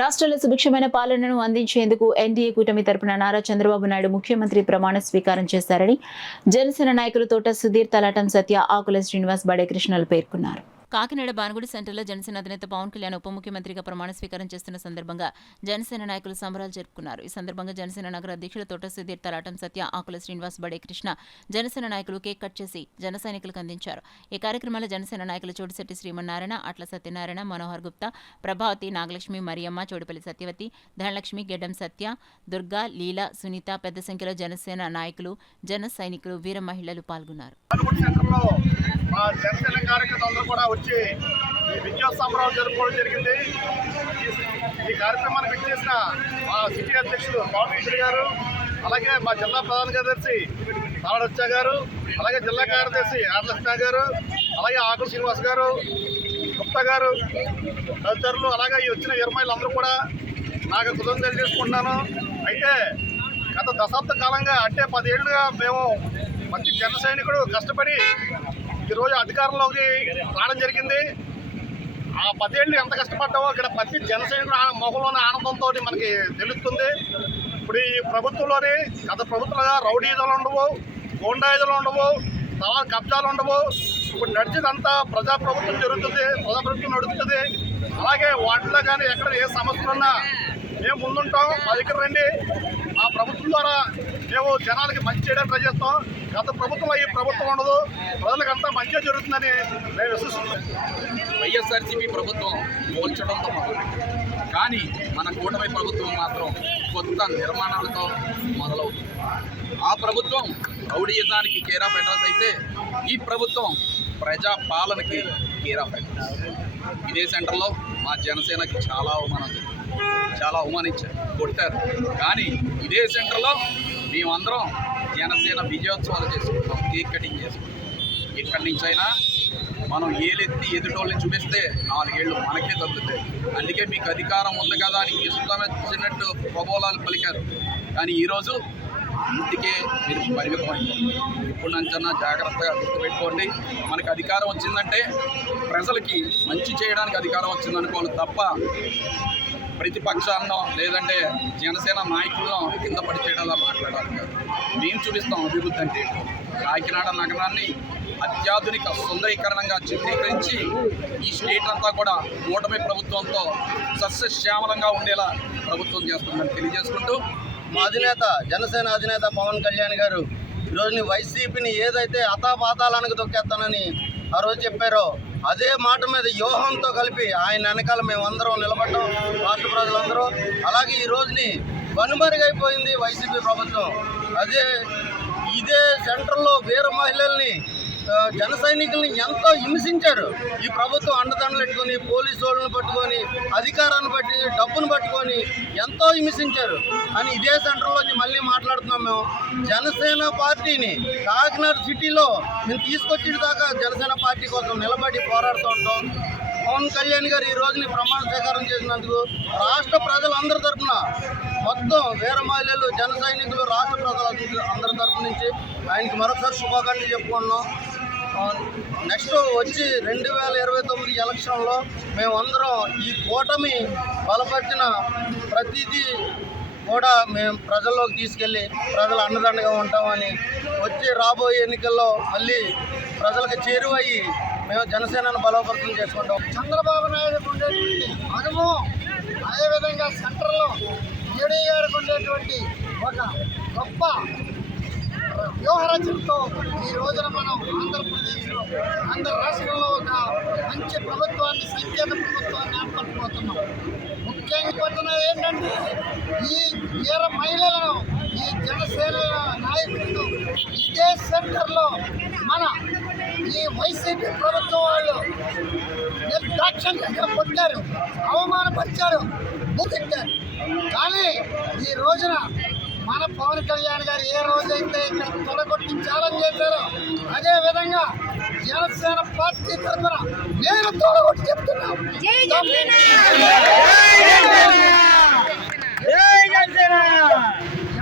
రాష్ట్రంలో సుభిక్షమైన పాలనను అందించేందుకు ఎన్డీఏ కూటమి తరపున నారా చంద్రబాబు నాయుడు ముఖ్యమంత్రి ప్రమాణ స్వీకారం చేశారని జనసేన నాయకులు తోట సుధీర్, తలాటం సత్య, ఆకుల శ్రీనివాస్, బడే కృష్ణలు పేర్కొన్నారు. కాకినాడ బానుగుడి సెంటర్లో జనసేన అధినేత పవన్ కళ్యాణ్ ఉప ముఖ్యమంత్రిగా ప్రమాణ స్వీకారం చేస్తున్న సందర్భంగా జనసేన నాయకులు సంబరాలు జరుపుకున్నారు. ఈ సందర్భంగా జనసేన నగర అధ్యక్షులు తోట సుధీర్, తలాటం సత్య, ఆకుల శ్రీనివాస్, బడే కృష్ణ జనసేన నాయకులు కేక్ కట్ చేసి జన సైనికులకు అందించారు. ఈ కార్యక్రమంలో జనసేన నాయకులు చోటిశెట్టి శ్రీమన్నారాయణ, అట్ల సత్యనారాయణ, మనోహర్ గుప్తా, ప్రభావతి, నాగలక్ష్మి, మరియమ్మ, చోడిపల్లి సత్యవతి, ధనలక్ష్మి, గెడ్డం సత్య, దుర్గా, లీల, సునీత, పెద్ద సంఖ్యలో జనసేన నాయకులు, జన సైనికులు, వీర మహిళలు పాల్గొన్నారు. జనసేన కార్యకర్తలందరూ కూడా వచ్చి ఈ విజయ సంబరాలు జరుపుకోవడం జరిగింది. ఈ కార్యక్రమాన్ని విచ్చేసిన మా సిటీ అధ్యక్షులు పవన్ గారు, అలాగే మా జిల్లా ప్రధాన కార్యదర్శి తాళడచ్చ గారు, అలాగే జిల్లా కార్యదర్శి ఆర్లక్ష్మ గారు, అలాగే ఆకుల శ్రీనివాస్ గారు, గుప్తా గారు తదితరులు, అలాగే ఈ వచ్చిన వీరమహిళలందరూ కూడా నాకు కృతజ్ఞతలు తెలియజేసుకుంటున్నాను. అయితే గత దశాబ్ద కాలంగా అంటే 10 ఏళ్ళుగా మేము మంచి జన సైనికుడు కష్టపడి ఈరోజు అధికారంలోకి రావడం జరిగింది. ఆ 10 ఏళ్ళు ఎంత కష్టపడ్డామో ఇక్కడ ప్రతి జనసైనికుడు మొహంలోని ఆనందంతో మనకి తెలుస్తుంది. ఇప్పుడు ఈ ప్రభుత్వంలోని గత ప్రభుత్వంగా రౌడీజాలు ఉండవు, గోండాయిజాలు ఉండవు, తర్వాత కబ్జాలు ఉండవు. ఇప్పుడు నడిచేదంతా ప్రజాప్రభుత్వం జరుగుతుంది, ప్రజాప్రభుత్వం నడుస్తుంది. అలాగే వాటిలో కానీ ఎక్కడ ఏ సమస్యలు ఉన్నా మేము ముందుంటాం, మా దగ్గర రండి. ఆ ప్రభుత్వం ద్వారా మేము జనాలకి మంచి చేయడానికి ట్రై చేస్తాం. గత ప్రభుత్వంలో ఈ ప్రభుత్వం ఉండదు, ప్రజలకంతా మంచిగా జరుగుతుందని మేము విశ్వసిస్తున్నాం. వైఎస్ఆర్సీపీ ప్రభుత్వం పోల్చడంతో కానీ మన కూటమి ప్రభుత్వం మాత్రం కొత్త నిర్మాణాలతో మొదలవుతుంది. ఆ ప్రభుత్వం రౌడీయిజానికి కేర్ ఆఫ్ అడ్రస్ అయితే ఈ ప్రభుత్వం ప్రజా పాలనకి కేర్ ఆఫ్ అడ్రస్. ఇదే సెంటర్లో మా జనసేనకి చాలా అవమానించారు, కొట్టారు. కానీ ఇదే సెంటర్లో మేమందరం జనసేన విజయోత్సవాలు చేసుకుంటాం, కేక్ కటింగ్ చేసుకుంటాం. ఎక్కడి నుంచైనా మనం ఏలెత్తి ఎదుటోళ్ళని చూపిస్తే 4 ఏళ్ళు మనకే తగ్గుతాయి. అందుకే మీకు అధికారం ఉంది కదా అని ఇష్టం వచ్చినట్టు ప్రబోధాలు పలికారు. కానీ ఈరోజు ఇంటికే మీరు పరిమితమైంది. ఇప్పుడు నుంచన్నా జాగ్రత్తగా గుర్తుపెట్టుకోండి. మనకు అధికారం వచ్చిందంటే ప్రజలకి మంచి చేయడానికి అధికారం వచ్చిందనుకోవాలి తప్ప ప్రతిపక్షాలను లేదంటే జనసేన నాయకులను కింద పడి చేయడాలా మాట్లాడాలి కాదు. మేము చూపిస్తాం అభివృద్ధి అంటే. కాకినాడ నగరాన్ని అత్యాధునిక సుందరీకరణంగా చిత్రీకరించి ఈ స్టేట్ అంతా కూడా కూటమి ప్రభుత్వంతో సస్యశ్యామలంగా ఉండేలా ప్రభుత్వం చేస్తుందని తెలియజేసుకుంటూ, మా అధినేత జనసేన అధినేత పవన్ కళ్యాణ్ గారు ఈరోజు వైసీపీని ఏదైతే అతాపాతాలకు తొక్కేస్తానని ఆ రోజు చెప్పారో అదే మాట మీద వ్యూహంతో కలిపి ఆయన వెనకాల మేమందరం నిలబడ్డాం, రాష్ట్ర ప్రజలందరూ. అలాగే ఈ రోజుని కనుమరుగైపోయింది వైసీపీ ప్రభుత్వం. ఇదే సెంటర్లో వీర మహిళల్ని, జన సైనికుల్ని ఎంతో హింసించారు. ఈ ప్రభుత్వం అండదండలు పెట్టుకొని, పోలీసు వాళ్ళని పట్టుకొని, అధికారాన్ని బట్టి డబ్బును పట్టుకొని ఎంతో హింసించారు. అని ఇదే సెంటర్లో మళ్ళీ మాట్లాడుతున్నాం. మేము జనసేన పార్టీని కాకినాడ సిటీలో మేము తీసుకొచ్చిన దాకా జనసేన పార్టీ కోసం నిలబడి పోరాడుతూ ఉంటాం. పవన్ కళ్యాణ్ గారు ఈ రోజుని ప్రమాణ స్వీకారం చేసినందుకు రాష్ట్ర ప్రజలందరి తరఫున, మొత్తం వీర మహిళలు, జన సైనికులు, రాష్ట్ర ప్రజలు అందరి తరఫు నుంచి ఆయనకి మరొకసారి శుభాకాంక్షలు చెప్పుకున్నాం. నెక్స్ట్ వచ్చి 2029 ఎలక్షన్లో మేమందరం ఈ కూటమి బలపరిచిన ప్రతిదీ కూడా మేము ప్రజల్లోకి తీసుకెళ్ళి ప్రజల అండదండగా ఉంటామని, వచ్చి రాబోయే ఎన్నికల్లో మళ్ళీ ప్రజలకు చేరువయ్యి మేము జనసేనను బలోపేతం చేసుకుంటాం. చంద్రబాబు నాయుడుకు ఉండేటువంటి అనుభవం, అదేవిధంగా సెంటర్లో మోడీ గారికి ఉండేటువంటి ఒక గొప్ప వ్యూహరచనతో ఈ రోజున మనం ఆంధ్రప్రదేశ్లో, ఆంధ్ర రాష్ట్రంలో ఒక మంచి ప్రభుత్వాన్ని, సంకేత ప్రభుత్వాన్ని ఏర్పడిపోతున్నాం. ముఖ్యంగా పడుతున్నది ఏంటంటే ఈ వీర మహిళలను, ఈ జనసేన నాయకులను ఇదే సెంటర్లో మన ఈ వైసీపీ ప్రభుత్వం వాళ్ళు నిర్దాక్షిణ్యంగా కొట్టారు, అవమానపరిచారు, బుద్ధించారు. కానీ ఈ రోజున మన పవన్ కళ్యాణ్ గారు ఏ రోజైతే ఇక్కడ తొలగొట్టి ఛాలెంజ్ చేశారో అదే విధంగా జనసేన పార్టీ తరఫున నేను తొలగొట్టి చెప్తున్నాను.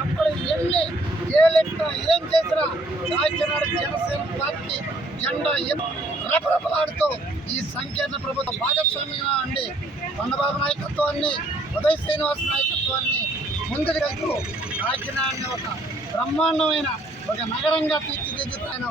ఎప్పుడు ఎన్ని ఏలెట్టినా ఏం చేసినా కాకినాడ జనసేన పార్టీ జెండా రెపరెపలాడుతూ ఈ సంకీర్ణ ప్రభుత్వ భాగస్వామ్యంగా ఉండి చంద్రబాబు నాయకత్వాన్ని ఉదయం శ్రీనివాస నాయకత్వాన్ని ముందుకు వెళ్తూ కాకినాడని ఒక బ్రహ్మాండమైన ఒక నగరంగా తీర్చిదిద్దుతాను.